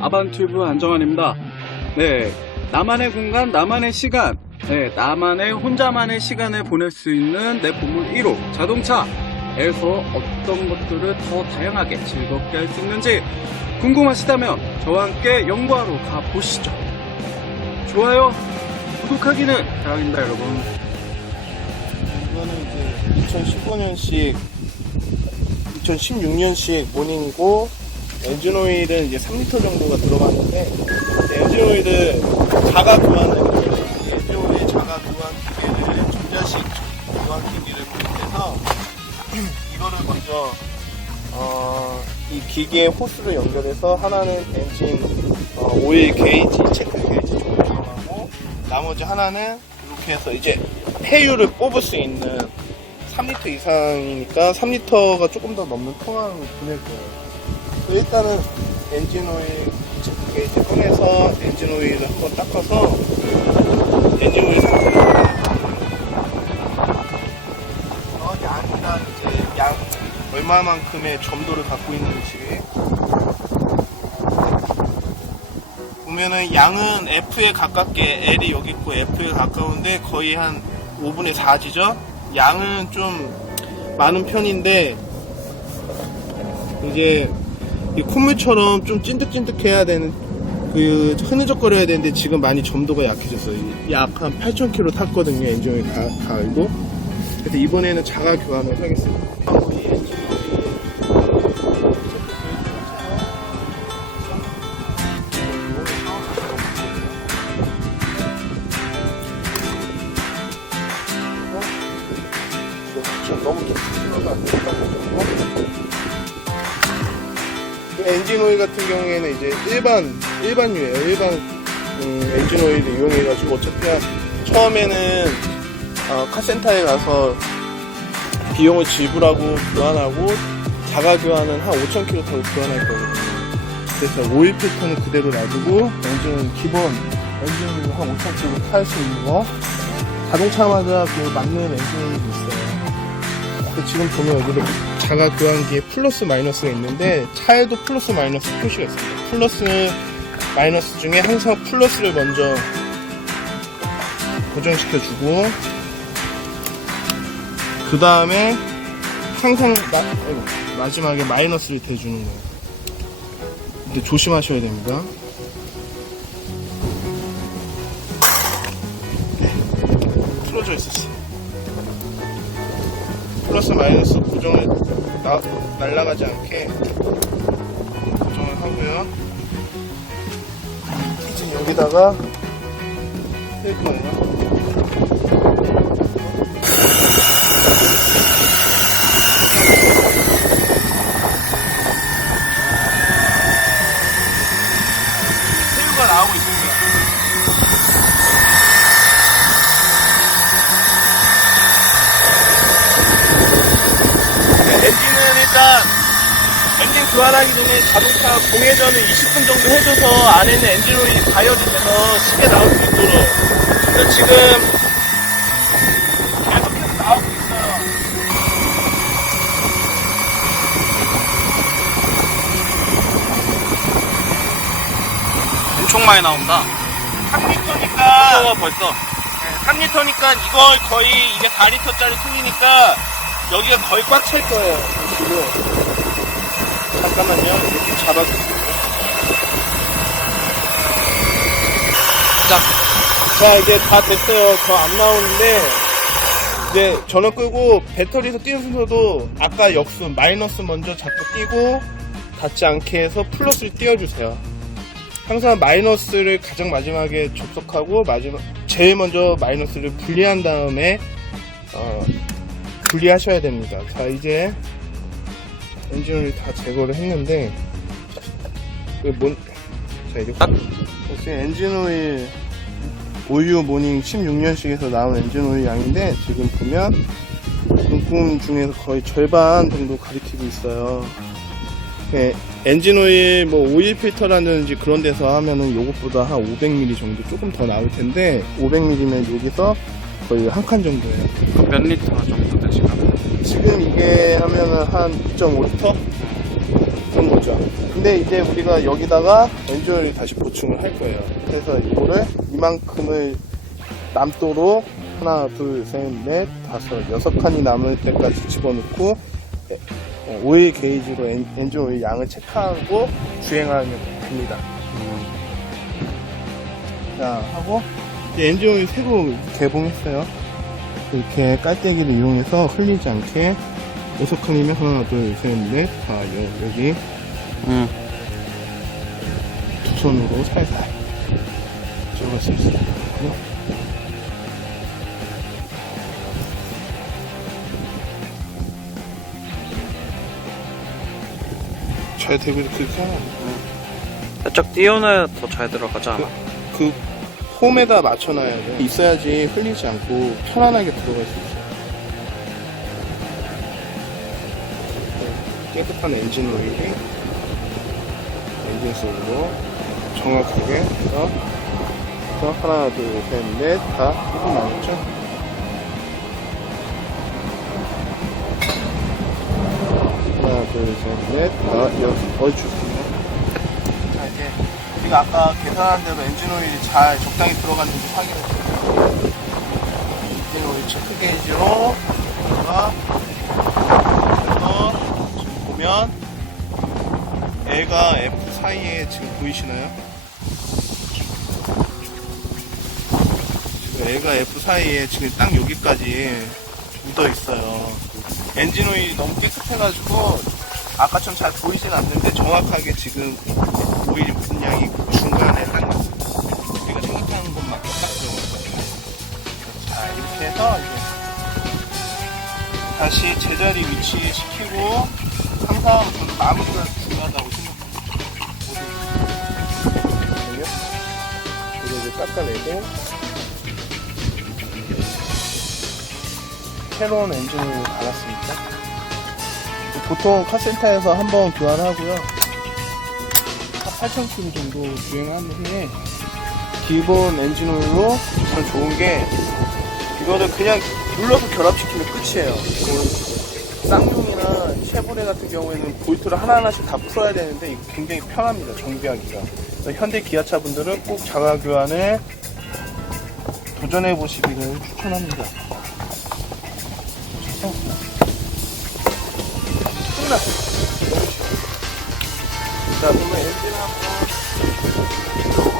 아반튜브 안정환입니다. 네, 나만의 공간, 나만의 시간, 네, 나만의 혼자만의 시간을 보낼 수 있는 내 보물 1호 자동차에서 어떤 것들을 더 다양하게 즐겁게 할 수 있는지 궁금하시다면 저와 함께 연구하러 가보시죠. 좋아요, 구독하기는 사랑입니다, 여러분. 이거는 이제 2015년식, 2016년식 모닝이고 엔진 오일은 이제 3리터 정도가 들어가는데 엔진 오일을 자가 교환을 엔진 오일 자가 교환 기계를 전자식 교환 기기를 구입해서 이거를 먼저 어, 이 기계에 호스를 연결해서 하나는 엔진 어, 오일 게이지 체크 게이지 들어가고 나머지 하나는 이렇게 해서 이제 폐유를 뽑을 수 있는 3리터 이상이니까 3리터가 조금 더 넘는 통항을 보낼 거예요. 일단은 엔진 오일 게이지 꺼내서 엔진 오일을 한번 닦아서 엔진 오일 상태를 정확히 안이랑 이제 양 얼마만큼의 점도를 갖고 있는지 보면은 양은 F에 가깝게 L이 여기 있고 F에 가까운데 거의 한 5분의 4지죠? 양은 좀 많은 편인데 이게 이 콧물처럼 좀 찐득찐득해야 되는 그 흐느적거려야 되는데 지금 많이 점도가 약해졌어요. 약 한 8,000km 탔거든요. 엔진오일 다, 다 알고. 그래서 이번에는 자가 교환을 하겠습니다. 너무 깊 엔진 오일 같은 경우에는 이제 일반 일반유예요. 일반 음, 엔진 오일을 이용해 가지고 어차피 한- 처음에는 어, 카센터에 가서 비용을 지불하고 교환하고 자가 교환은 한 5,000km 타고 교환할 거거든요. 그래서 오일 필터는 그대로 놔두고 엔진은 기본 엔진 오일 한 5,000km 탈 수 있는 거 자동차마다 그 맞는 엔진 오일이 있어요. 지금 보면 여기도 자가 교환기에 플러스 마이너스가 있는데 차에도 플러스 마이너스 표시가 있습니다. 플러스 마이너스 중에 항상 플러스를 먼저 고정시켜 주고 그 다음에 항상 마, 아이고, 마지막에 마이너스를 대주는 거예요. 근데 조심하셔야 됩니다. 네, 틀어져 있었어요. 플러스 마이너스 고정을 나, 날아가지 않게 고정을 하고요. 이제 여기다가 뺄 거예요. 교환하기 전에 자동차 공회전을 20분 정도 해줘서 안에는 엔진 오일이 가열이 돼서 쉽게 나올 수 있도록 그래서 지금 계속해서 나오고 있어요 엄청 많이 나온다. 3리터니까 아, 벌써. 3리터니까 이걸 거의 이게 4리터짜리 통이니까 여기가 거의 꽉 찰 거예요 지금 잠깐만요 이렇게 잡아주세요 자. 자 이제 다 됐어요 더 안 나오는데 이제 전원 끄고 배터리에서 띄는 순서도 아까 역수 마이너스 먼저 자꾸 띄고 닿지 않게 해서 플러스를 띄워주세요 항상 마이너스를 가장 마지막에 접속하고 마지막 제일 먼저 마이너스를 분리한 다음에 어, 분리하셔야 됩니다. 자 이제 엔진을 다 제거를 했는데 그 뭔, 자 이제 혹시 엔진 오일 오유 모닝 16년식에서 나온 엔진 오일 양인데 지금 보면 부품 중에서 거의 절반 정도 가리키고 있어요. 네, 엔진 오일 뭐 오일 필터라든지 그런 데서 하면은 요것보다 한 500ml 정도 조금 더 나올 텐데 500ml면 여기서 거의 한 칸 정도예요. 몇 리터 정도 되시나요? 지금 이게 하면은 한 2.5리터 정도 죠. 근데 이제 우리가 여기다가 엔진오일 다시 보충을 할 거예요. 그래서 이거를 이만큼을 남도로 하나, 둘, 셋, 넷, 다섯, 여섯 칸이 남을 때까지 집어넣고 네, 어, 오일 게이지로 엔, 엔진 오일 양을 체크하고 주행하면 됩니다. 자, 하고 엔진 오일 새로 개봉했어요. 이렇게 깔때기를 이용해서 흘리지 않게 여섯 칸이면 하나, 둘, 셋, 넷, 다 여- 여기 음. 두 손으로 살살 집어쓸 수 있거든요. 잘 되고 그렇게 하나 살짝 띄워놔야 더 잘 들어가지 않아? 그 홈에다 맞춰놔야 돼. 있어야지 흘리지 않고 편안하게 들어갈 수 있어. 깨끗한 엔진 오일이 엔진 속으로 정확하게 해서 하나, 둘, 셋, 넷, 다 조금 나왔죠? 하나, 둘, 셋, 넷, 다 여섯, 이제 우리가 아까 계산한 대로 엔진 오일이 잘 적당히 들어갔는지 확인했어요. 엔진 오일 체크 게이지로 우리가 그래서 지금 보면 L과 F 사이에 지금 보이시나요? 지금 L과 F 사이에 지금 딱 여기까지 묻어 있어요. 엔진 오일이 너무 깨끗해가지고 아까처럼 잘 보이진 않는데 정확하게 지금 오일이 무슨 양이 중간에 딱. 우리가 생각하는 것만큼 딱 들어갔거든요. 자, 이렇게 해서 이제 다시 제자리 위치에 시키고 항상 마무리가 중요하다고 생각합니다. 이거 이제 깎아내고 새로운 엔진을 갈았습니다. 보통 카센터에서 한 번 교환하고요. 8,000km 정도 주행한 후에 기본 엔진오일로 가장 좋은 게 이거를 그냥 눌러서 결합시키면 끝이에요. 그 쌍용이나 쉐보레 같은 경우에는 볼트를 하나하나씩 다 풀어야 되는데 이거 굉장히 편합니다. 정비하기가. 현대 기아차 분들은 꼭 자가 교환을 도전해 보시기를 추천합니다. Sabi mo, healthy.